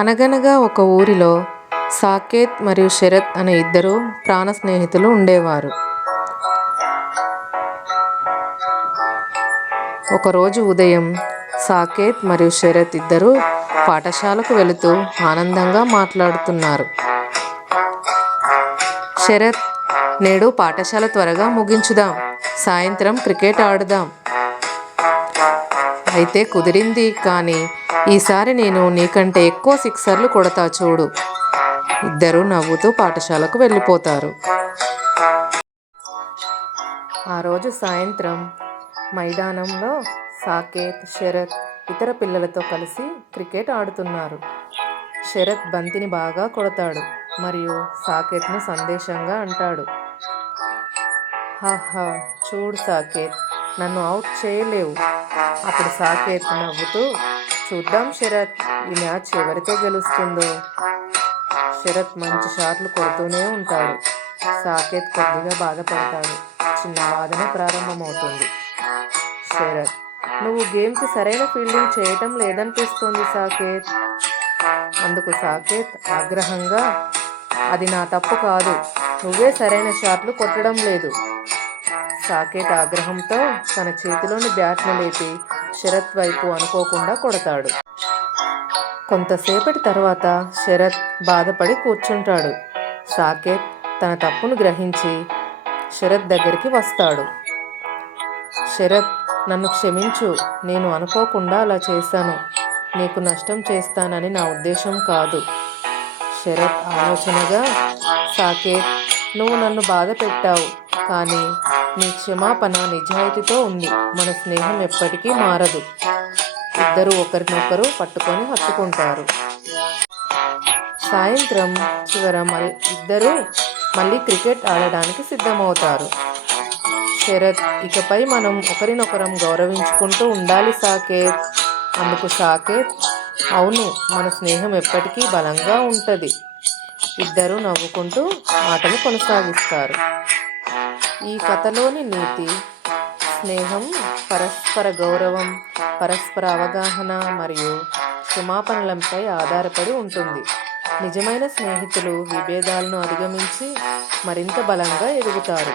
అనగనగా ఒక ఊరిలో సాకేత్ మరియు శరత్ అనే ఇద్దరు ప్రాణ స్నేహితులు ఉండేవారు. ఒకరోజు ఉదయం సాకేత్ మరియు శరత్ ఇద్దరు పాఠశాలకు వెళుతూ ఆనందంగా మాట్లాడుతున్నారు. శరత్, నేడు పాఠశాల త్వరగా ముగించుదాం, సాయంత్రం క్రికెట్ ఆడుదాం. అయితే కుదిరింది, కానీ ఈసారి నేను నీకంటే ఎక్కువ సిక్సర్లు కొడతా చూడు. ఇద్దరు నవ్వుతూ పాఠశాలకు వెళ్ళిపోతారు. ఆ రోజు సాయంత్రం మైదానంలో సాకేత్, శరత్ ఇతర పిల్లలతో కలిసి క్రికెట్ ఆడుతున్నారు. శరత్ బంతిని బాగా కొడతాడు మరియు సాకేత్ను సందేశంగా అంటాడు, హాహా, చూడు సాకేత్, నన్ను అవుట్ చేయలేవు. అప్పుడు సాకేత్ నవ్వుతూ, చూద్దాం శరత్, ఈ మ్యాచ్ ఎవరితో గెలుస్తుందో. శరత్ మంచి షాట్లు కొడుతూనే ఉంటాడు. సాకేత్ కొద్దిగా బాధపడతాడు. చిన్న వాదన ప్రారంభమవుతుంది. శరత్, నువ్వు గేమ్కి సరైన ఫీల్డింగ్ చేయటం లేదనిపిస్తుంది సాకేత్. అందుకు సాకేత్ ఆగ్రహంగా, అది నా తప్పు కాదు, నువ్వే సరైన షాట్లు కొట్టడం లేదు. సాకేత్ ఆగ్రహంతో తన చేతిలోని బ్యాట్ను లేపి శరత్ వైపు అనుకోకుండా కొడతాడు. కొంతసేపటి తర్వాత శరత్ బాధపడి కూర్చుంటాడు. సాకేత్ తన తప్పును గ్రహించి శరత్ దగ్గరికి వస్తాడు. శరత్, నన్ను క్షమించు, నేను అనుకోకుండా అలా చేశాను. నీకు నష్టం చేస్తానని నా ఉద్దేశం కాదు. శరత్ ఆలోచనగా, సాకేత్, నువ్వు నన్ను బాధ పెట్టావు, కానీ నీ క్షమాపణ నిజాయితీతో ఉంది. మన స్నేహం ఎప్పటికీ మారదు. ఇద్దరు ఒకరినొకరు పట్టుకొని హత్తుకుంటారు. సాయంత్రం చివర ఇద్దరు మళ్ళీ క్రికెట్ ఆడడానికి సిద్ధమవుతారు. శరత్, ఇకపై మనం ఒకరినొకరం గౌరవించుకుంటూ ఉండాలి సాకేత్. అందుకు సాకేత్, అవును, మన స్నేహం ఎప్పటికీ బలంగా ఉంటుంది. ఇద్దరు నవ్వుకుంటూ ఆటను కొనసాగిస్తారు. ఈ కథలోని నీతి, స్నేహం పరస్పర గౌరవం, పరస్పర అవగాహన మరియు క్షమాపణలపై ఆధారపడి ఉంటుంది. నిజమైన స్నేహితులు విభేదాలను అధిగమించి మరింత బలంగా ఎదుగుతారు.